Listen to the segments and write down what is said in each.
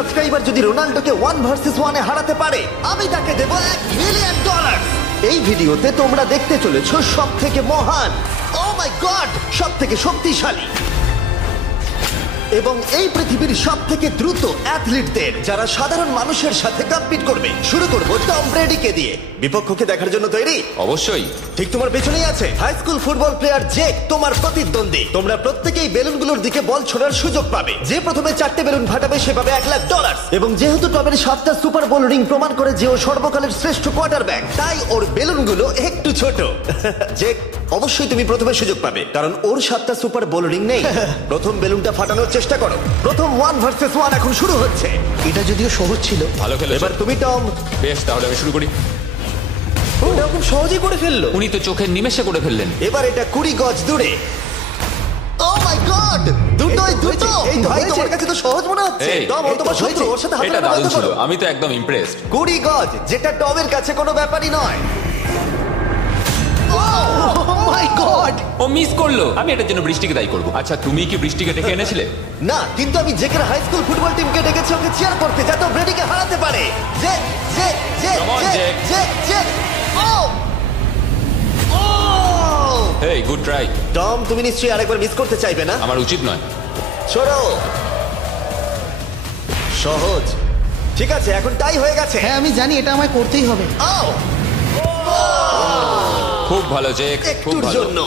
Subscriber যদি রোনাল্ডোকে 1 versus 1 এ হারাতে পারে, আমি তাকে দেব $1 মিলিয়ন। এই ভিডিওতে তোমরা দেখতে চলেছো সবথেকে মহান, ও মাই গড, সবথেকে শক্তিশালী এবং এই পৃথিবীর সবথেকে দ্রুত অ্যাথলিটদের, যারা সাধারণ মানুষের সাথে কম্পিট করবে। শুরু করবো টম ব্রেডিকে দিয়ে। বিপক্ষকে দেখার জন্য তৈরি? অবশ্যই। ঠিক তোমার পেছনেই আছে high school football player Jake, তোমার প্রতিদ্বন্দ্বী। তোমরা প্রত্যেকেই বেলুনগুলোর দিকে বল ছোড়ার সুযোগ পাবে। যে প্রথমে 4টে বেলুন ফাটাবে সে পাবে $1 লাখ। এবং যেহেতু টমের 7টা সুপার বোল রিং প্রমাণ করে যে ও সর্বকালের শ্রেষ্ঠ কোয়ার্টারব্যাক, তাই ওর বেলুনগুলো একটু ছোট। জেক, অবশ্যই তুমি প্রথমে সুযোগ পাবে, কারণ ওর 7টা সুপার বোল রিং নেই। প্রথম বেলুনটা ফাটানোর চেষ্টা করো। প্রথম 1 ভার্সেস 1 এখন শুরু হচ্ছে। এটা যদিও সহজ ছিল। ভালো খেলেছো। এবার তুমি টম। বেশ, তাহলে আমি শুরু করি। ওটা খুব সহজেই করে ফেললো। উনি তো চোখের নিমেষে করে ফেললেন। এবার এটা 20 গজ দূরে। ও মাই গড, দুটোই দুটো। এই ভাই, তোমার কাছে তো সহজ মনে হচ্ছে। এই, টম, ও তোমার শত্রু, ওর সাথে হাত এটা মেলাতে দারুণ ছিল। পারো। আমি তো একদম ইমপ্রেসড। 20 গজ, যেটা টমের কাছে কোনো ব্যাপারই নয়। ও মাই গড, ও মিস করলো। আমি এটার জন্য বৃষ্টিকে দায়ী করব। আচ্ছা, তুমি কি বৃষ্টিকে ডেকে এনেছিলে? না, কিন্তু আমি জেকের হাই স্কুল ফুটবল টিমকে ডেকেছি ওকে চিয়ার করতে, যাতে ও ব্রেডিকে হারাতে পারে। জে জে জে Come on, জে Jake. জে জে। ও ও হেই, গুড ট্রাই। টম, তুমি নিশ্চয়ই আরেকবার মিস করতে চাইবে না? আমার উচিত নয়। ছোড়ো। সহজ। ঠিক আছে, এখন টাই হয়ে গেছে। হ্যাঁ আমি জানি এটা আমায় করতেই হবে। ও খুব ভালো জেক, খুব একটুর ভালো। জন্য।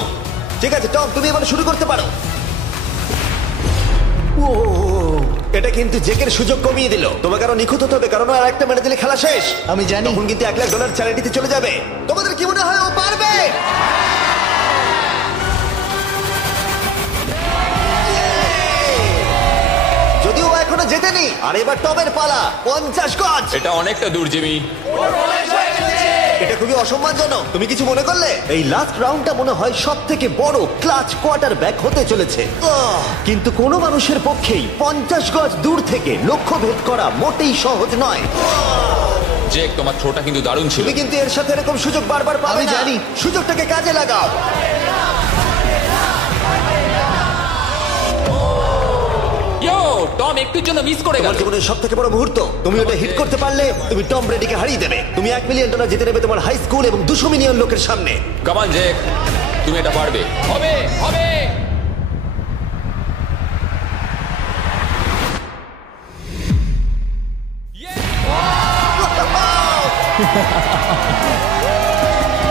ঠিক আছে টম, তুমি এবার শুরু করতে পারো। ও, এটা কিন্তু জেকের সুযোগ কমিয়ে দিল। তোমাকে আরো নিখুঁত হতে হবে, কারণ আর একটা মেরে দিলে খেলা শেষ। আমি জানি। তখন কিন্তু $1 লাখ চ্যারিটিতে চলে যাবে। তোমাদের কি মনে হয় ও পারবে? যদিও ও এখনো জেতেনি। আর এবার টমের পালা। 50 গজ। এটা অনেকটা দূর, জিমি। এটা খুবই অসম্মানজনক। তুমি কিছু মনে করলে? এই লাস্ট রাউন্ডটা মনে হয় সবথেকে বড় ক্লাচ কোয়ার্টারব্যাক হতে চলেছে। কিন্তু কোনো মানুষের পক্ষেই 50 গজ দূর থেকে লক্ষ্য ভেদ করা মোটেই সহজ নয়। জেক, তোমার থ্রোটা কিন্তু দারুণ ছিল। তুমি কিন্তু এর সাথে এরকম সুযোগ বারবার পাবে আমি না। জানি। সুযোগটাকে কাজে লাগাও। ইয়ো, টম একটুর জন্য মিস করে তোমার গেল। জীবনের সবথেকে বড় মুহূর্ত। তুমি ওটা হিট করতে পারলে তুমি টম ব্রেডিকে হারিয়ে দেবে। তুমি $1 মিলিয়ন জিতে নেবে তোমার হাই স্কুল এবং 200 মিলিয়ন লোকের সামনে। কাম অন জেক, তুমি এটা পারবে। হবে হবে।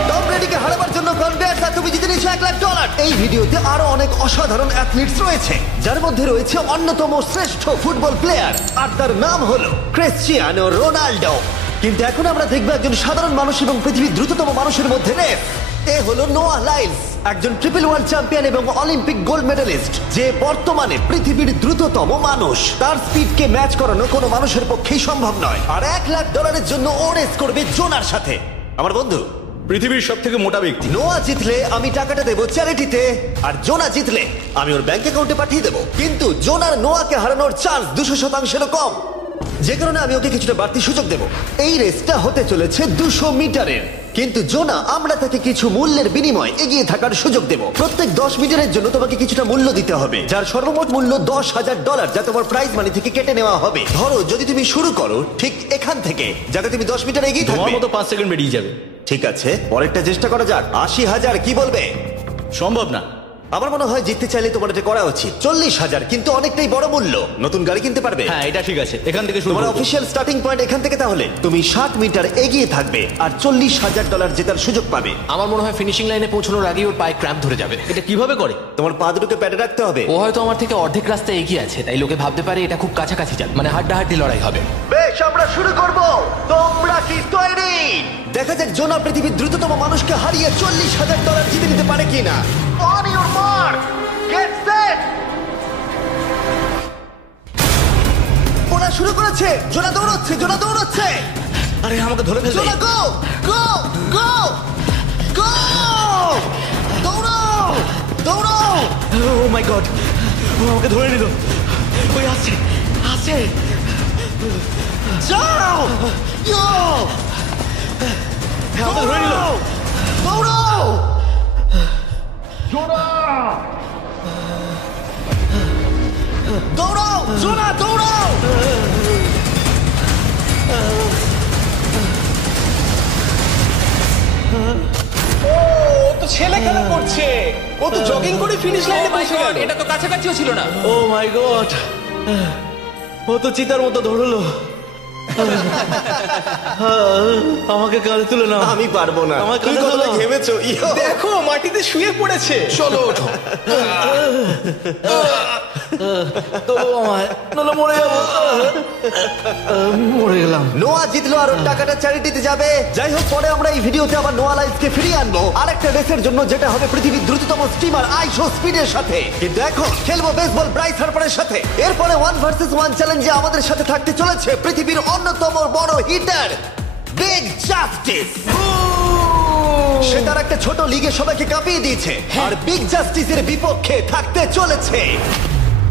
টম ব্রেডিকে হারাবার জন্য কনগ্রেটস, আর তুমি জিতে নিয়েছো $1 লাখ। এই ভিডিওতে আরো অনেক অসাধারণ অ্যাথলিটস রয়েছে, যার মধ্যে রয়েছে অন্যতম শ্রেষ্ঠ ফুটবল প্লেয়ার, আর তার নাম হলো ক্রিশ্চিয়ানো রোনাল্ডো। কিন্তু এখন আমরা দেখবো একজন সাধারণ মানুষ এবং পৃথিবীর দ্রুততম মানুষের মধ্যে রেস। এ হলো নোয়াহ লাইলস, একজন ট্রিপল ওয়ার্ল্ড চ্যাম্পিয়ন এবং অলিম্পিক গোল্ড মেডেলিস্ট, যে বর্তমানে পৃথিবীর দ্রুততম মানুষ। তার স্পিডকে ম্যাচ করানো কোনো মানুষের পক্ষেই সম্ভব নয়। আর $1 লাখ জন্য ও রেস করবে জোনার সাথে, আমার বন্ধু। পৃথিবীর সবথেকে মোটা ব্যক্তি। নোয়া জিতলে আমি টাকাটা দেবো চ্যারিটিতে, আর জোনা জিতলে আমি ওর ব্যাংক অ্যাকাউন্টে পাঠিয়ে দেবো। কিন্তু জোনার নোয়াকে হারানোর চান্স 200%-এরও কম, যে কারণে আমি ওকে কিছুটা বাড়তি সুযোগ দেবো। এই রেসটা হতে চলেছে 200 মিটারের, কিন্তু জোনা, আমরা তাকে কিছু মূল্যের বিনিময়ে এগিয়ে থাকার সুযোগ দেব। প্রত্যেক 10 মিটারের জন্য তোমাকে কিছুটা মূল্য দিতে হবে, যার সর্বমোট মূল্য $10,000, যা তোমার প্রাইজ মানি থেকে কেটে নেওয়া হবে। ধরো যদি তুমি শুরু করো ঠিক এখান থেকে, যাতে তুমি 10 মিটার এগিয়ে তোমার থাকবে। মতো 5 সেকেন্ড বেরিয়ে যাবে। ঠিক আছে, পরেরটা চেষ্টা করা যাক। 80,000, কি বলবে? সম্ভব না। আমার মনে হয় জিততে চাইলে তোমার এটা করা উচিত। 40,000 কিন্তু অনেকটাই বড় মূল্য। নতুন গাড়ি কিনতে পারবে। হ্যাঁ, এটা ঠিক আছে। এখান থেকে শুরু তোমার করব। অফিসিয়াল স্টার্টিং পয়েন্ট এখান থেকে। তাহলে তুমি 60 মিটার এগিয়ে থাকবে আর $40,000 জেতার সুযোগ পাবে। আমার মনে হয় ফিনিশিং লাইনে পৌঁছানোর আগেই ওর পায়ে ক্র্যাম্প ধরে যাবে। এটা কিভাবে করে? তোমার পা দুটোকে প্যাডে রাখতে হবে। ও হয়তো আমার থেকে অর্ধেক রাস্তা এগিয়ে আছে, তাই লোকে ভাবতে পারে এটা খুব কাছাকাছি যাবে, মানে হাড্ডাহাড্ডি লড়াই হবে। বেশ, আমরা শুরু করব। তোমরা কি তৈরি? দেখা যাক জোনা পৃথিবীর দ্রুততম মানুষকে হারিয়ে $40,000 জিতে নিতে পারে কিনা। On your mark, get set. ওরা শুরু করেছে। জোনা দৌড়চ্ছে, জোনা দৌড়চ্ছে। আরে আমাকে ধরে ফেলবে। জোনা গো গো গো গো! দৌড়াও দৌড়াও! ও মাই গড, ও আমাকে ধরে নিল। ওই আসছে আসছে। যাও! ইয়ো! আমাকে ধরে নিল। দৌড়াও! দৌড়াও! জোনা দৌড়াও! ও তো জগিং করে ফিনিশ Oh লাইনে my পৌঁছে God, গেল। এটা তো কাছাকাছিও ছিল না। ও মাই গড, ও তো চিতার মতো ধরলো। আমাকে কাঁধে তুলে নাও। আমি পারবো না। আমার তুমি কাঁধে কতটা তোলো। ঘেমেছো ইয়ো। দেখো মাটিতে শুয়ে পড়েছে। চলো ওঠো। তোলো আমায়, নইলে মরে যাবো। মরে গেলাম। নোয়া জিতলো আর ওর টাকাটা চ্যারিটিতে যাবে। যাই হোক, পরে আমরা এই ভিডিওতে আবার নোয়া লাইফকে ফিরিয়ে আনবো আরেকটা রেসের জন্য, যেটা হবে পৃথিবীর দ্রুততম স্টিমার আইশো স্পিডের সাথে। কিন্তু এখন খেলবো বেসবল ব্রাইস হার্পারের সাথে। এরপরে 1 ভার্সেস 1 চ্যালেঞ্জে আমাদের সাথে থাকতে চলেছে পৃথিবীর অন্যতম বড় হিটার বিগ জাস্টিস। সে তার একটা ছোট লিগে সবাইকে কাঁপিয়ে দিয়েছে। আর বিগ জাস্টিসের বিপক্ষে থাকতে চলেছে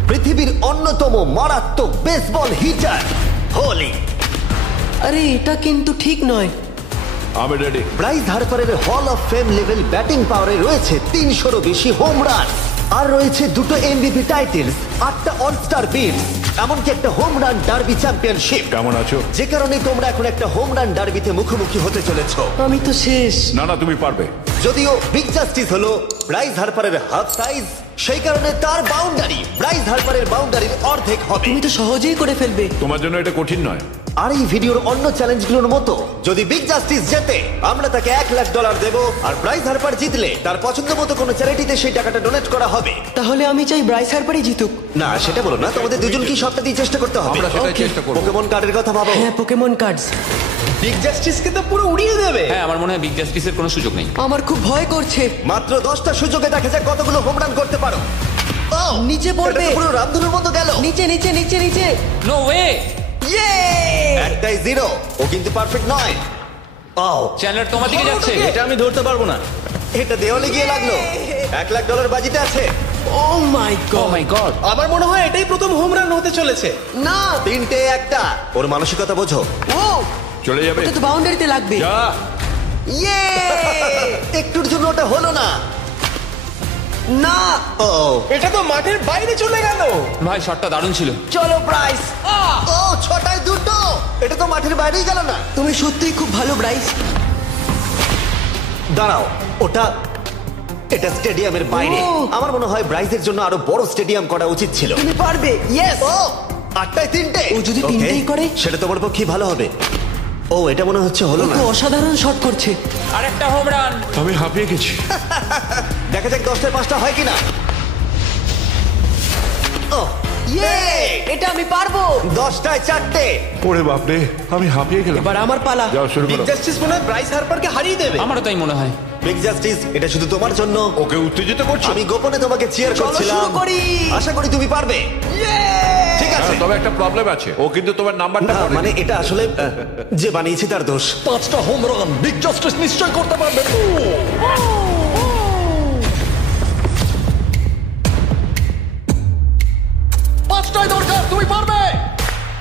পৃথিবীর অন্যতম মারাত্মক বেসবল হিটার হোলি। আরে এটা কিন্তু ঠিক নয়। আমি ready. Bryce হার্পারের hall of fame level batting পাওয়ারে রয়েছে 300-রও বেশি হোম রান, আর রয়েছে 2টো এমভিপি টাইটেলস, 8টা অলস্টার বিটস, এমনকি একটা হোম রান ডার্বি চ্যাম্পিয়নশিপ। কেমন আছো? যে কারণে তোমরা এখন একটা হোম রান ডার্বিতে মুখোমুখি হতে চলেছো। আমি তো শেষ। না না, তুমি পারবে। যদিও বিগ জাস্টিস হলো ব্রাইস হার্পারের হাফ সাইজ, সেই কারণে তার বাউন্ডারি ব্রাইস হার্পারের বাউন্ডারির অর্ধেক হবে। তুমি তো সহজেই করে ফেলবে। তোমার জন্য এটা কঠিন নয়। আর এই ভিডিওর অন্য চ্যালেঞ্জগুলোর মতো যদি বিগ জাস্টিস জেতে আমরা তাকে $1,00,000 দেব, আর ব্রাইস হার্পার জিতলে তার পছন্দ মতো কোনো চ্যারিটিতে সেই টাকাটা ডোনেট করা হবে। তাহলে আমি চাই ব্রাইস হার্পারই জিতুক। না, সেটা বলো না, তোমাদের দুজনকেই সবটা দিয়ে চেষ্টা করতে হবে। আমরা সেটাই Okay, চেষ্টা করব। পোকেমন কার্ডের কথা ভাবো। হ্যাঁ, পোকেমন কার্ডস। বিগ জাস্টিসকে তো পুরো উড়িয়ে দেবে। হ্যাঁ, আমার মনে হয় বিগ জাস্টিসের কোনো সুযোগ নেই। আমার খুব ভয় করছে। মাত্র 10টা সুযোগে দেখা যাক কতগুলো হোম রান করতে পারো। Oh, নিচে পড়বে। এটা তো পুরো রামধনুর মতো গেল। নিচে নিচে নিচে নিচে। No way. একটাই জিরো, ও কিন্তু পারফেক্ট নয়। ও, চ্যানেলার তোমার দিকে যাচ্ছে। এটা আমি ধরতে পারবো না। এটা দেওয়ালে গিয়ে লাগলো। $1,00,000 বাজিতে আছে। ও মাই ও গড। মাই গড। আমার মনে হয় এটাই প্রথম হোম রান হতে চলেছে। না। 3টে একটা। ওর মানসিকতা বোঝো। ও, চলে যাবে। ওটা তো বাউন্ডারিতে লাগবে। যা। ইয়ে! একটুর জন্য ওটা হলো না। না। ও, এটা তো মাঠের বাইরে চলে গেল। ভাই শটটা দারুণ ছিল। চলো ব্রাইস। ও, 6টায় 2টো। এটা তো মাঠের বাইরেই গেল না। তুমি সত্যিই খুব ভালো ব্রাইস। দাঁড়াও, এটা স্টেডিয়ামের বাইরে। ও। আমার মনে হয় ব্রাইজের জন্য আরো বড় স্টেডিয়াম করা উচিত ছিল। তুমি পারবে। ইয়েস। ও, 8টায় 3টে। ও যদি তিনটেই করে? সেটা তোমার পক্ষে ভালো হবে। ও, এটা মনে হচ্ছে হলো না। তো অসাধারণ শট করছে। আর একটা হোম রান। আমি হাঁপিয়ে গেছি। দেখা যাক 10টায় 5টা হয় কিনা। ও, ইয়ে! এটা আমি পারবো। 10টায় 4টে। ওরে বাপরে, আমি হাঁপিয়ে গেলাম। এবার আমার পালা। যাও শুরু বিগ করো। জাস্টিস মনে হয় ব্রাইস হার্পারকে হারিয়ে দেবে। আমারও তাই মনে হয়। বিগ জাস্টিস, এটা শুধু তোমার জন্য। ওকে উত্তেজিত করছো? আমি গোপনে তোমাকে চিয়ার চলো করছিলাম। শুরু করি। আশা করি তুমি পারবে। ঠিক আছে। হ্যাঁ, তবে একটা প্রবলেম আছে, ও কিন্তু তোমার নাম্বারটা না, মানে এটা আসলে যে বানিয়েছে তার দোষ। 5টা হোম রান বিগ জাস্টিস নিশ্চয় করতে পারবে।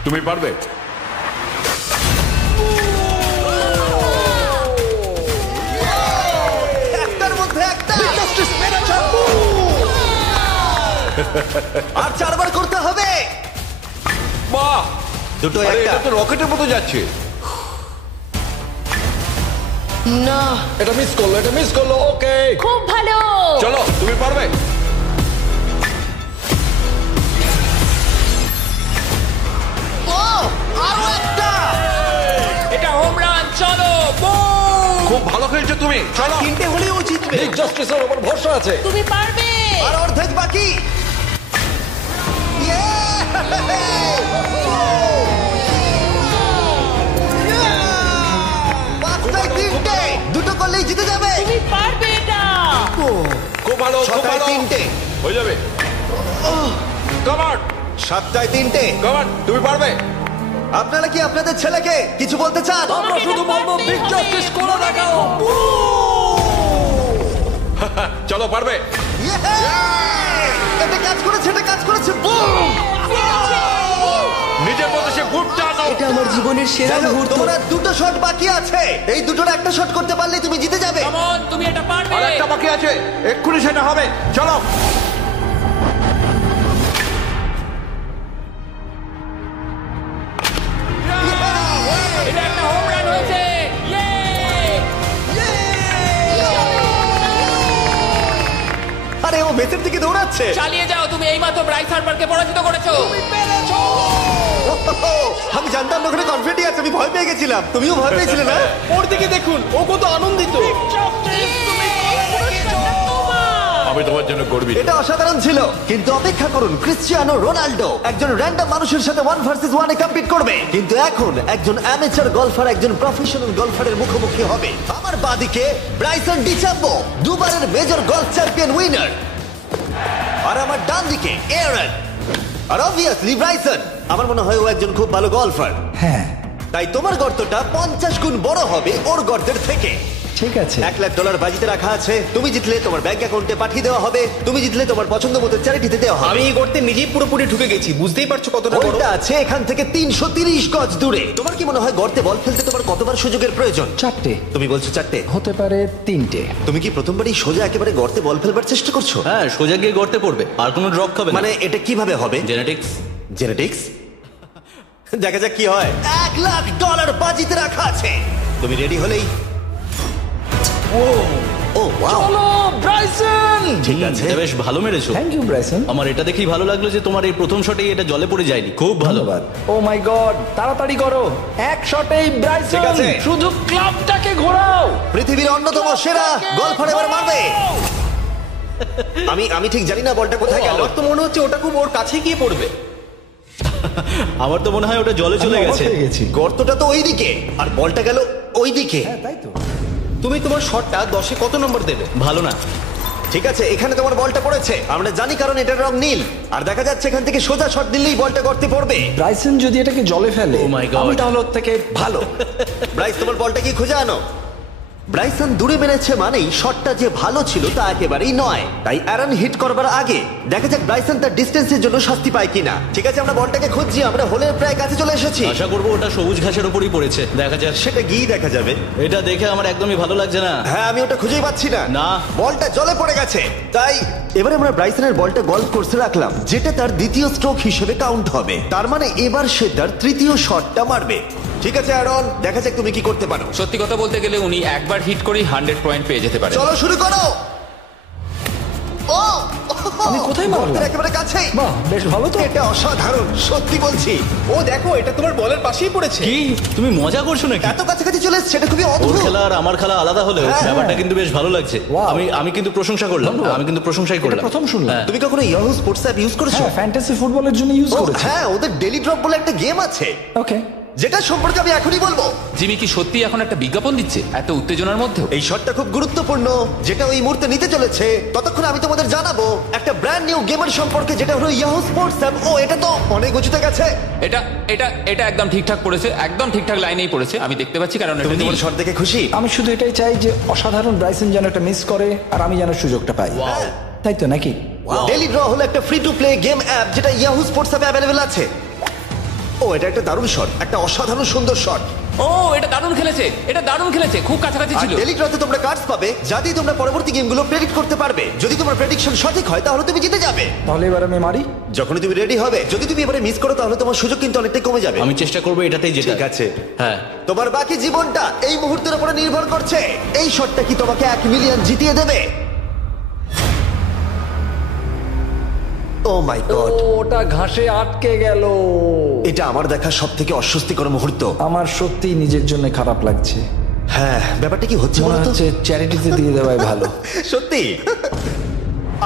তুমি পারবে। একটার মধ্যে একটা। আর 4বার করতে হবে। বাহ, দুটো আরে একটা। এটা তো রকেটের মতো যাচ্ছে। না। এটা মিস করলো। ওকে, খুব ভালো। চলো, তুমি পারবে। ও, আরো একটা। এটা হোম রান। চলো। খুব ভালো খেলছো তুমি। চলো। 3টে হলেও জিতবে। বিগ জাস্টিসের উপর ভরসা আছে। তুমি পারবে। আর অর্ধেক বাকি। Yeah! 5টায় 3টে। দুটো করলেই জিতে যাবে। তুমি পারবে এটা। খুব ভালো, খুব 6টায় ভালো। 3টে। হয়ে যাবে। কামান, 7টায় 3টে। কামান, তুমি পারবে। আপনারা কি আপনাদের ছেলেকে কিছু বলতে চান? আমরা শুধু বলবো বিগ জাস্টিস করে দেখাও। চলো, পারবে। Yeah! এটা কাজ করেছে, এটা কাজ করেছে। Boom! নিজের মতো সে বুট টানো। এটা আমার জীবনের সেরা যাই হোক, মুহূর্ত। তোমার আর 2টো শট বাকি আছে। এই দুটোর একটা শট করতে পারলে তুমি জিতে যাবে। কাম অন, তুমি এটা পারবে। আর একটা বাকি আছে, এক্ষুনি সেটা হবে। চলো। এটা একটা হোম রান হয়েছে। ইয়ে! বেসের দিকে দৌড়াচ্ছে। চালিয়ে যাও, তুমি এইমাত্র ব্রাইস হার্বারকে পরাজিত করেছো। আমি জানতাম না ওখানে কনফিডেন্ট আছে, আমি ভয় পেয়ে গেছিলাম। তুমিও ভয় পেয়েছিলে না? ওর দিকে দেখুন, ও কত আনন্দিত। আমি তোমার জন্য গর্বিত। এটা অসাধারণ ছিল, কিন্তু অপেক্ষা করুন, ক্রিশ্চিয়ানো রোনাল্ডো একজন র্যান্ডম মানুষের সাথে 1 ভার্সেস 1 এ কম্পিট করবে, কিন্তু এখন একজন অ্যামেচার গলফার একজন প্রফেশনাল গলফারের মুখোমুখি হবে। আমার বাদিকে ব্রাইসন ডিচাম্বো, দুবারের মেজর গলফ চ্যাম্পিয়ন উইনার, আর আমার ডান দিকে এরন। আর অবভিয়াসলি ব্রাইসন, আমার মনে হয় ও একজন খুব ভালো গলফার। হ্যাঁ তাই তোমার গর্তটা 50 গুণ বড় হবে ওর গর্তের থেকে। ঠিক আছে। $1,00,000 বাজিতে রাখা আছে। তুমি জিতলে তোমার ব্যাংক অ্যাকাউন্টে পাঠিয়ে দেওয়া হবে, তুমি জিতলে তোমার পছন্দ মতো চ্যারিটিতে দেওয়া হবে। আমি এই গর্তে নিজেই পুরোপুরি ঢুকে গেছি, বুঝতেই পারছো কতটা বড়। ওটা আছে এখান থেকে 330 গজ দূরে। তোমার কি মনে হয় গর্তে বল ফেলতে তোমার কতবার সুযোগের প্রয়োজন? 4টে তুমি বলছো 4টে, হতে পারে 3টে। তুমি কি প্রথমবারই সোজা একেবারে গর্তে বল ফেলবার চেষ্টা করছো? হ্যাঁ, সোজা গিয়ে গর্তে পড়বে, আর কোনো ড্রপ খাবে মানে এটা কিভাবে হবে? জেনেটিক্স। জেনেটিক্স? দেখা যাক কি হয়। $1,00,000 বাজিতে রাখা আছে। তুমি রেডি হলেই ও ওয়াও, চলো ব্রাইসন। ঠিক আছে। এটা বেশ ভালো মেরেছো। Thank you Bryson. আমার এটা দেখেই ভালো লাগলো যে তোমার এই প্রথম শটেই এটা জলে পড়ে যায়নি, খুব ভালো। ধন্যবাদ। ও মাই গড, তাড়াতাড়ি করো, এক শটেই ঠিক ব্রাইসন। আছে। শুধু ক্লাবটাকে ঘোরাও। পৃথিবীর অন্যতম সেরা গলফার এবার মারবে। আমি ঠিক জানি না বলটা কোথায় গেল। আমার তো মনে হচ্ছে ওটা খুব ওর কাছে গিয়ে পড়বে। আমার তো মনে হয় ওটা জলে চলে আমি অবাক গেছে। হয়ে গেছি। গর্তটা তো ওইদিকে আর বলটা গেল ওইদিকে। হ্যাঁ তাই তো। তুমি তোমার শটটা 10-এ কত নম্বর দেবে? ভালো না। ঠিক আছে, এখানে তোমার বলটা পড়েছে, আমরা জানি কারণ এটার রং নীল। আর দেখা যাচ্ছে এখান থেকে সোজা শট দিলেই বলটা গর্তে পড়বে। ব্রাইসন যদি এটাকে জলে ফেলে, Oh my God. আমি তাহলে ওর থেকে ভালো। ব্রাইস, তোমার বলটা কি খুঁজে আনো। ব্রাইসন দূরে মেরেছে মানেই শটটা যে ভালো ছিল তা একেবারেই নয়। তাই অ্যারন হিট করবার আগে দেখা যাক ব্রাইসন তার ডিস্টেন্সের জন্য শাস্তি পায় কিনা। ঠিক আছে, আমরা বলটাকে খুঁজছি, আমরা হোলের প্রায় কাছে চলে এসেছি। আশা করবো ওটা সবুজ ঘাসের উপরই পড়েছে, দেখা যাক। সেটা গিয়ে দেখা যাবে। এটা দেখে আমার একদমই ভালো লাগছে না। হ্যাঁ, আমি ওটা খুঁজেই পাচ্ছি না। না। বলটা জলে পড়ে গেছে। তাই এবারে আমরা ব্রাইসনের বলটা গলফ কোর্সে রাখলাম, যেটা তার দ্বিতীয় স্ট্রোক হিসেবে কাউন্ট হবে। তার মানে এবার সে তার তৃতীয় শটটা মারবে। ঠিক আছে অ্যারন, দেখা যাক তুমি কি করতে পারো। সত্যি কথা বলতে গেলে উনি একবার হিট করেই 100 পয়েন্ট পেয়ে যেতে পারে। চলো শুরু করো। ও আমি কোথায় মারলাম? গর্তের একেবারে কাছেই। বাহ, বেশ ভালো তো। এটা অসাধারণ, সত্যি বলছি। ও দেখো, এটা তোমার বলের পাশেই পড়েছে। কি তুমি মজা করছো নাকি? এত কাছাকাছি চলে এসেছে, এটা খুবই ওর অদ্ভুত। খেলা আর আমার খেলা আলাদা হলেও হ্যাঁ। ব্যাপারটা কিন্তু বেশ ভালো লাগছে। Wow. আমি কিন্তু প্রশংসা করলাম। ধন্যবাদ। আমি কিন্তু প্রশংসাই এটা করলাম। প্রথম শুনলাম। হ্যাঁ। তুমি কখনো ইয়াহু স্পোর্টস অ্যাপ ইউজ করেছো? হ্যাঁ, ফ্যান্টাসি ফুটবলের জন্য ইউজ ও, করেছি। হ্যাঁ, ওদের ডেলি ড্রপ বলে একটা গেম আছে, ওকে। যেটা সম্পর্কে আমি এখনই বলবো। জিমি কি সত্যি এখন একটা বিজ্ঞাপন দিচ্ছে এত উত্তেজনার মধ্যেও? এই শটটা খুব গুরুত্বপূর্ণ, যেটা ওই মুহূর্তে নিতে চলেছে। ততক্ষণ আমি তোমাদের জানাবো একটা ব্র্যান্ড নিউ গেমের সম্পর্কে, যেটা হলো ইয়াহু স্পোর্টস অ্যাপ। ও, এটা তো অনেক উঁচুতে গেছে। এটা এটা এটা একদম ঠিকঠাক পড়েছে, একদম ঠিকঠাক লাইনেই পড়েছে। আমি দেখতে পাচ্ছি কারণ এটা তুমি নীল। তোমার শট দেখে খুশি? আমি শুধু এটাই চাই যে অসাধারণ ব্রাইসন যেন একটা মিস করে আর আমি যেন সুযোগটা পাই। তাই তো নাকি? ডেলি ড্র হলো একটা free to play game app, যেটা ইয়াহু স্পোর্টস অ্যাপে অ্যাভেলেবল আছে। ও, এটা একটা দারুণ শট, একটা অসাধারণ সুন্দর শট। ও, এটা দারুণ খেলেছে, এটা দারুণ খেলেছে, খুব কাছাকাছি আর ছিল। ডেলি ড্রতে তোমরা কার্ডস পাবে, যাতে তোমরা পরবর্তী গেমগুলো প্রেডিক্ট করতে পারবে। যদি তোমার প্রেডিকশন সঠিক হয় তাহলে তুমি জিতে যাবে। তাহলে এবার আমি মারি। যখনই তুমি রেডি হবে, যদি তুমি এবারে মিস করো তাহলে তোমার সুযোগ কিন্তু অনেকটাই কমে যাবে। আমি চেষ্টা করবো এটাতেই যেটা। ঠিক আছে। হ্যাঁ। তোমার বাকি জীবনটা এই মুহূর্তের উপরে নির্ভর করছে। এই শটটা কি তোমাকে 1 মিলিয়ন জিতিয়ে দেবে? ও মাই গড, ওটা ঘাসে আটকে গেল। এটা আমার দেখা সবথেকে অস্বস্তিকর মুহূর্ত। আমার সত্যি নিজের জন্য খারাপ লাগছে। হ্যাঁ, ব্যাপারটা কি হচ্ছে মনে বলো তো? হচ্ছে চ্যারিটিতে দিয়ে দেওয়াই ভালো। সত্যি।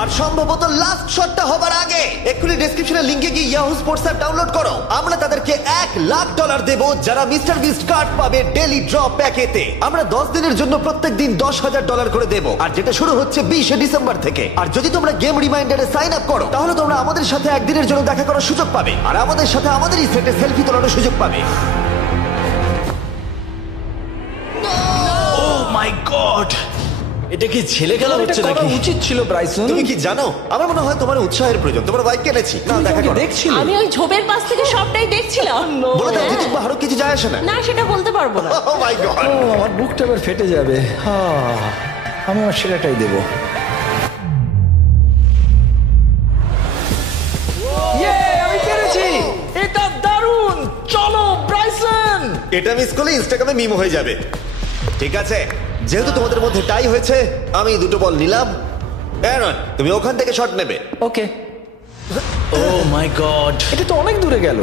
আর সম্ভবত লাস্ট শটটা হবার আগে এক্ষুনি ডেসক্রিপশনে লিংকে গিয়ে ইয়াহু স্পোর্টস অ্যাপ ডাউনলোড করো। আমরা তাদেরকে $1,00,000 দেব যারা মিস্টার বিস্ট কার্ড পাবে ডেলি ড্র প্যাকেতে। আমরা 10 দিনের জন্য প্রত্যেক দিন $10,000 করে দেব, আর যেটা শুরু হচ্ছে 20 ডিসেম্বর থেকে। আর যদি তোমরা গেম রিমাইন্ডারে সাইন আপ করো তাহলে তোমরা আমাদের সাথে একদিনের জন্য দেখা করার সুযোগ পাবে, আর আমাদের সাথে আমাদেরই সেটে সেলফি তোলার সুযোগ পাবে। ও মাই গড, এটা কি ছেলে খেলা এটা হচ্ছে করা নাকি? উচিত ছিল ব্রাইসন। তুমি কি জানো, আমার মনে হয় তোমার উৎসাহের প্রয়োজন। তোমার বাইক কিনেছি, না দেখা করো। দেখছিলে? আমি ওই ঝোপের পাশ থেকে সবটাই দেখছিলাম। বলে দাও জিতুক বা হারুক, কিছু যায় আসে না। না, সেটা বলতে পারবো না। ও মাই গড, ও, আমার বুকটা এবার ফেটে যাবে। আমি আমার সেরাটাই দেবো। আমি পেরেছি, এটা দারুণ। চলো ব্রাইসন। এটা মিস করলে ইনস্টাগ্রামে মিম হয়ে যাবে। ঠিক আছে, যেহেতু তোমাদের মধ্যে টাই হয়েছে, আমি 2টো বল নিলাম। অ্যারন, তুমি ওখান থেকে শট নেবে। ওকে, ও মাই গড। এটা তো অনেক দূরে গেল।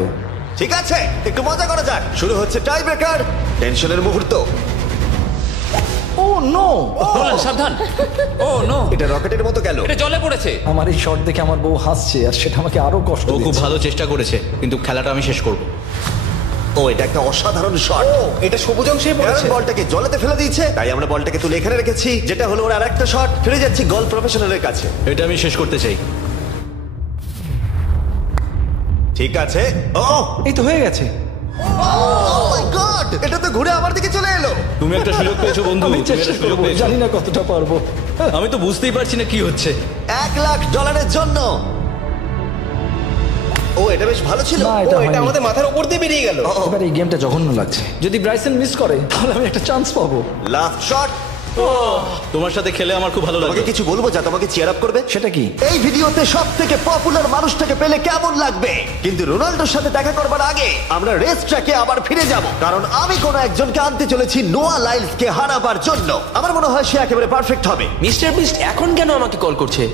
ঠিক আছে, একটু মজা করা যাক। শুরু হচ্ছে টাই ব্রেকার, টেনশনের মুহূর্ত। ও নো, নোলান, সাবধান। ও নো, এটা রকেটের মতো গেল। এটা জলে পড়েছে। আমার এই শট দেখে আমার বউ হাসছে আর সেটা আমাকে আরো কষ্ট ও খুব দিচ্ছে। ভালো চেষ্টা করেছে, কিন্তু খেলাটা আমি শেষ করব। ও, এটা একটা অসাধারণ শট। এটা সবুজ অংশেই অ্যারন বলটাকে জলেতে ফেলে দিয়েছে, তাই আমরা বলটাকে তুলে এখানে রেখেছি, যেটা হলো ওর আরেকটা শট। ফিরে যাচ্ছি গল প্রফেশনালের কাছে। এটা আমি শেষ করতে চাই। ঠিক আছে। ও এই তো হয়ে গেছে। মাই গড, এটা তো ঘুরে আমার দিকে চলে এলো। তুমি একটা সুযোগ পেয়েছো বন্ধু, আমি তুমি চেষ্টা একটা সুযোগ করবো, পেয়েছো। জানি না কতটা পারবো। আমি তো বুঝতেই পারছি না কি হচ্ছে। $1,00,000 জন্য। ও, এটা বেশ ভালো ছিল। না, এটা হয়নি। আমাদের মাথার উপর দিয়ে বেরিয়ে গেল। এবার এই গেমটা জঘন্য লাগছে। যদি ব্রাইসন মিস করে তাহলে আমি একটা চান্স পাবো। Last shot. তোমার সাথে খেলে আমার খুব ভালো তোমাকে লাগে। কিছু বলবো যা তোমাকে চিয়ার আপ করবে? সেটা কি? এই ভিডিওতে সব থেকে পপুলার মানুষটাকে পেলে কেমন লাগবে? কিন্তু রোনাল্ডোর সাথে দেখা করবার আগে আমরা রেস ট্র্যাকে আবার ফিরে যাব, কারণ আমি কোন একজনকে আনতে চলেছি নোয়া লাইলসকে হারাবার জন্য। আমার মনে হয় সে একেবারে পারফেক্ট হবে। মিস্টার বিস্ট এখন কেন আমাকে কল করছে?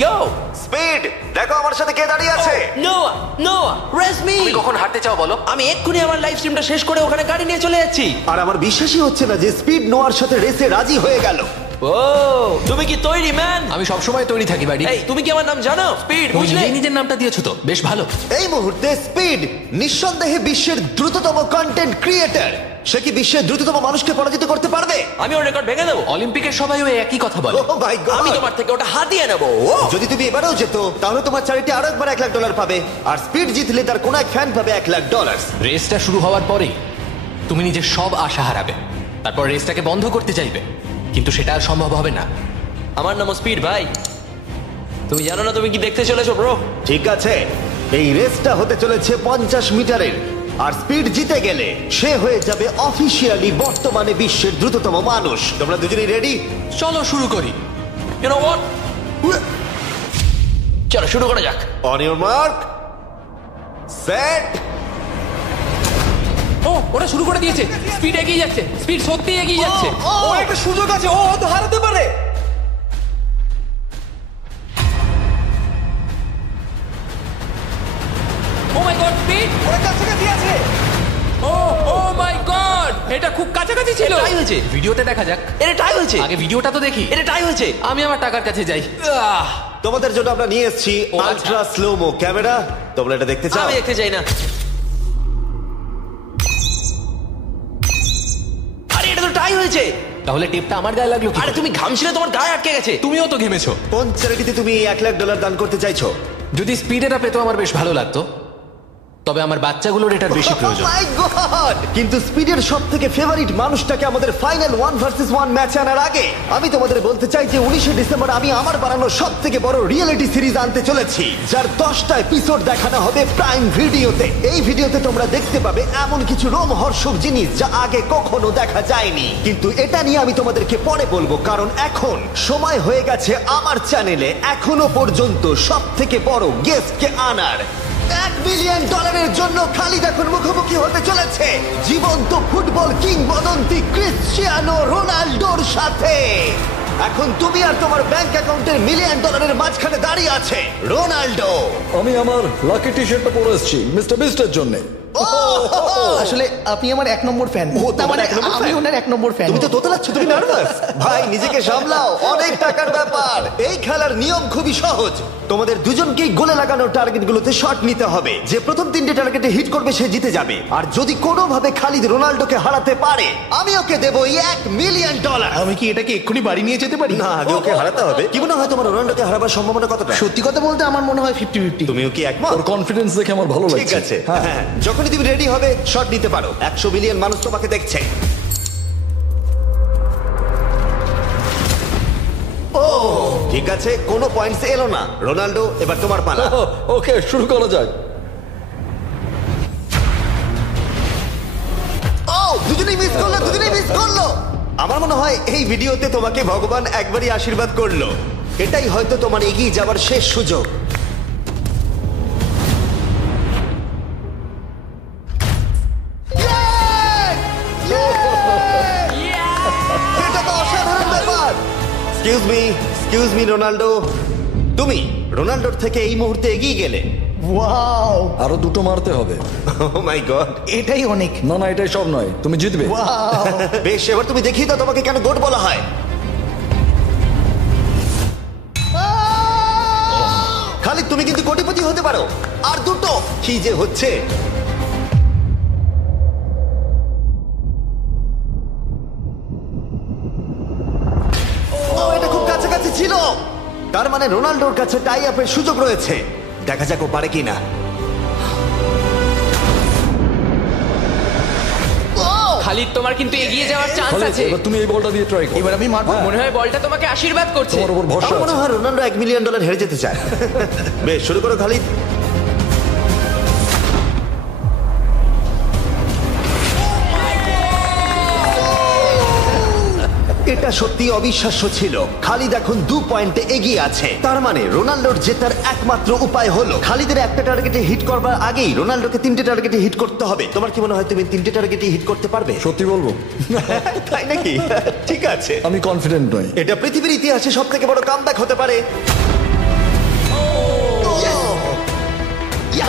ইয়ো, স্পিড, দেখো আমার সাথে কে দাঁড়িয়ে আছে। নোয়া, নোয়া, রেস মি। তুমি কখন হাঁটতে চাও বলো? আমি এক্ষুনি আমার লাইভ স্ট্রিমটা শেষ করে ওখানে গাড়ি নিয়ে চলে যাচ্ছি। আর আমার বিশ্বাসই হচ্ছে না যে স্পিড নোয়ার সাথে রেসে রাজি হয়ে গেল। ও, তুমি কি তৈরি ম্যান? আমি সবসময় তৈরি থাকি বাড়ি। এই, তুমি কি আমার নাম জানো? স্পিড, তুমি বুঝলে? নিজেই নিজের নামটা দিয়েছো তো, বেশ ভালো। এই মুহূর্তে স্পিড নিঃসন্দেহে বিশ্বের দ্রুততম কন্টেন্ট ক্রিয়েটর। সে কি বিশ্বের দ্রুততম মানুষকে পরাজিত করতে পারবে? আমি ওর রেকর্ড ভেঙে দেবো। অলিম্পিকের সবাই ওই একই কথা বলে। Oh my God! আমি তোমার থেকে ওটা হাতিয়ে নেবো। ও, যদি তুমি এবারেও যেত তাহলে তোমার চ্যারিটি আরো একবার $1,00,000 পাবে, আর স্পিড জিতলে তার কোন এক ফ্যান পাবে $1,00,000। রেসটা শুরু হওয়ার পরে তুমি নিজের সব আশা হারাবে, তারপর রেসটাকে বন্ধ করতে চাইবে, কিন্তু সেটা আর সম্ভব হবে না। আমার নাম স্পিড ভাই। তুমি জানো না তুমি কি দেখতে চলেছো ব্রো? ঠিক আছে, এই রেসটা হতে চলেছে 50 মিটারের, আর স্পিড জিতে গেলে সে হয়ে যাবে অফিসিয়ালি বর্তমানে বিশ্বের দ্রুততম মানুষ। তোমরা দুজনেই রেডি? চলো শুরু করি। You know what? চলো শুরু করা যাক। On your mark, set. ও, ওরা শুরু করে দিয়েছে। স্পিড এগিয়ে যাচ্ছে, স্পিড সত্যি এগিয়ে যাচ্ছে। ও, একটা সুযোগ আছে, ও তো হারাতে পারে। ও মাই গড, স্পিড! ওরা কাছাকাছি আছে। ও মাই গড, এটা খুব কাছাকাছি ছিল। টাই হয়েছে। ভিডিওতে দেখা যাক। এটা টাই হয়েছে। আগে ভিডিওটা তো দেখি। এটা টাই হয়েছে। আমি আমার টাকার কাছে যাই। তোমাদের জন্য আমরা নিয়ে এসেছি ও, আচ্ছা। Ultra slomo camera. তোমরা এটা দেখতে চাও? আমি দেখতে চাই না। আরে এটা তো টাই হয়েছে। তাহলে টেপটা আমার গায়ে লাগলো কি আরে করে? তুমি ঘামছিলে, তোমার গায়ে আটকে গেছে। তুমিও তো ঘেমেছো। কোন চ্যারিটিতে তুমি $1,00,000 দান করতে চাইছো? যদি স্পিড এটা পেতো আমার বেশ ভালো লাগতো, তবে আমার বাচ্চাগুলোর এটার বেশি প্রয়োজন। Oh my God! কিন্তু স্পিডের সব থেকে ফেভারিট মানুষটাকে আমাদের ফাইনাল 1 ভার্সেস 1 ম্যাচ আনার আগে আমি তোমাদের বলতে চাই যে 19শে ডিসেম্বর আমি আমার বানানো সব থেকে বড় রিয়েলিটি সিরিজ আনতে চলেছি, যার 10টা এপিসোড দেখানো হবে প্রাইম ভিডিওতে। এই ভিডিওতে তোমরা দেখতে পাবে এমন কিছু রোমহর্ষক জিনিস যা আগে কখনো দেখা যায়নি, কিন্তু এটা নিয়ে আমি তোমাদেরকে পরে বলবো, কারণ এখন সময় হয়ে গেছে আমার চ্যানেলে এখনো পর্যন্ত সব থেকে বড় গেস্টকে আনার। $1 বিলিয়ন জন্য খালিদ এখন মুখোমুখি হতে চলেছে জীবন্ত ফুটবল কিংবদন্তি ক্রিশ্চিয়ানো রোনাল্ডোর সাথে। এখন তুমি আর তোমার ব্যাংক অ্যাকাউন্টের $1 মিলিয়ন মাঝখানে দাঁড়িয়ে আছে রোনাল্ডো। আমি আমার লাকি টি শার্টটা পরে এসেছি মিস্টার বিস্টের জন্য। আসলে আপনি আমার 1 নম্বর ফ্যান। ও, তোমার এক নম্বর আমি fan? ওনার 1 নম্বর ফ্যান। তুমি তো তোতলাচ্ছ, তুমি নার্ভাস। ভাই নিজেকে সামলাও, অনেক টাকার ব্যাপার। এই খেলার নিয়ম খুবই সহজ। তোমাদের দুজনকেই গোলে লাগানো টার্গেটগুলোতে শট নিতে হবে। যে প্রথম 3টে টার্গেটে হিট করবে সে জিতে যাবে। আর যদি কোনোভাবে খালিদ রোনাল্ডোকে হারাতে পারে আমি ওকে দেবো $1 মিলিয়ন। আমি কি এটাকে এক্ষুনি বাড়ি নিয়ে যেতে পারি? না, আগে ওকে হারাতে হবে। কি মনে হয় তোমার রোনাল্ডোকে হারাবার সম্ভাবনা কতটা? সত্যি কথা বলতে আমার মনে হয় 50-50। তুমিও কি একমত? ওর কনফিডেন্স দেখে আমার ভালো লাগছে। ঠিক আছে, হ্যাঁ, যখনই তুমি রেডি হবে শট নিতে পারো। 100 মিলিয়ন মানুষ তোমাকে দেখছে। ও ঠিক আছে, কোনো পয়েন্টস এলো না। রোনাল্ডো, এবার তোমার পালা। ওকে, শুরু করা যাক। ও, দুজনেই মিস করলো, দুজনেই মিস করলো। আমার মনে হয় এই ভিডিওতে তোমাকে ভগবান একবারই আশীর্বাদ করলো। এটাই হয়তো তোমার এগিয়ে যাওয়ার শেষ সুযোগ। এটা তো অসাধারণ ব্যাপার। Excuse me, excuse me Ronaldo, তুমি রোনাল্ডোর থেকে এই মুহূর্তে এগিয়ে গেলে। ওয়াও, আরো দুটো মারতে হবে। ও মাই গড। এটাই অনেক। না না, এটাই সব নয়, তুমি জিতবে। ওয়াও, বেশ, এবার তুমি দেখিয়ে দাও তোমাকে কেন গোট বলা হয়। খালিদ, তুমি কিন্তু কোটিপতি হতে পারো। আর দুটো কি যে হচ্ছে। ও, এটা খুব কাছাকাছি ছিল। তার মানে রোনাল্ডোর কাছে টাই আপের সুযোগ রয়েছে। দেখা যাক ও পারে কিনা। খালিদ, তোমার কিন্তু এগিয়ে যাওয়ার চান্স খালিদ, আছে। এবার তুমি এই বলটা দিয়ে ট্রাই করো। এবার আমি মারবো। মনে হয় বলটা তোমাকে আশীর্বাদ করছে। তোমার উপর ভরসা আমার মনে আছে। হয় রোনাল্ডো $1 মিলিয়ন হেরে যেতে চায়। বেশ, শুরু করো খালিদ। এটা সত্যি অবিশ্বাস্য ছিল। খালিদ এখন 2 পয়েন্টে এগিয়ে আছে। তার মানে রোনাল্ডোর জেতার একমাত্র উপায় হলো খালিদের একটা টার্গেটে হিট করবার আগেই রোনাল্ডোকে 3টে টার্গেটে হিট করতে হবে। তোমার কি মনে হয় তুমি 3টে টার্গেটে হিট করতে পারবে? সত্যি বলবো, তাই নাকি? ঠিক আছে। আমি কনফিডেন্ট নই। এটা পৃথিবীর ইতিহাসে সবথেকে বড় কামব্যাক হতে পারে।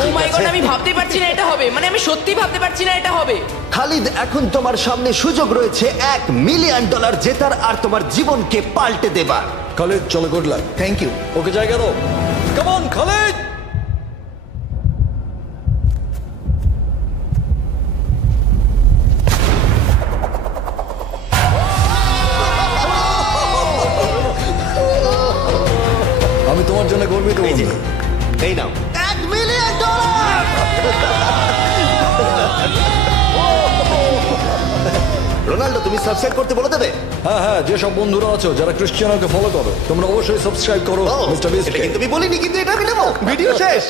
ও মাই গড, আমি ভাবতেই পারছি না এটা হবে। মানে আমি সত্যি ভাবতে পারছি না এটা হবে। খালিদ, এখন তোমার সামনে সুযোগ রয়েছে $1 মিলিয়ন জেতার আর তোমার জীবনকে পাল্টে দেবার। খালিদ, চলো, গুড লাক। Thank you. ওকে জায়গা দাও। Come on Khalid. আমি তোমার জন্য গর্বিত এই যে, বন্ধু। এই নাও $1 মিলিয়ন। রোনাল্ডো, তুমি সাবস্ক্রাইব করতে বলে দেবে? হ্যাঁ হ্যাঁ, যেসব বন্ধুরা আছো যারা ক্রিশ্চিয়ানোকে ফলো করো, তোমরা অবশ্যই সাবস্ক্রাইব করো ও, মিস্টার এটা বিস্টকে। কিন্তু আমি বলিনি, কিন্তু এটা আমি নেবো। ভিডিও শেষ।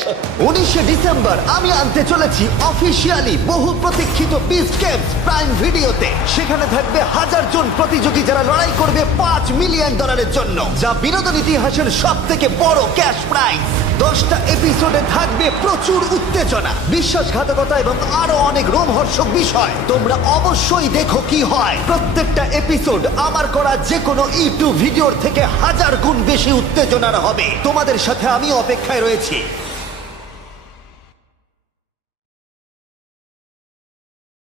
19শে ডিসেম্বর আমি আনতে চলেছি অফিসিয়ালি বহু প্রতীক্ষিত বিস্ট গেমস প্রাইম ভিডিওতে। সেখানে থাকবে 1000 জন প্রতিযোগী যারা লড়াই করবে $5 মিলিয়ন জন্য, যা বিনোদন ইতিহাসের সবথেকে বড় ক্যাশ প্রাইজ। 10টা এপিসোডে থাকবে প্রচুর উত্তেজনা, বিশ্বাসঘাতকতা এবং আরো অনেক রোমহর্ষক বিষয়। তোমরা অবশ্যই দেখো কি হয়। প্রত্যেকটা এপিসোড আমার করা যে কোনো ইউটিউব ভিডিওর থেকে 1000 গুণ বেশি উত্তেজনার হবে। তোমাদের সাথে আমি অপেক্ষায় রয়েছি।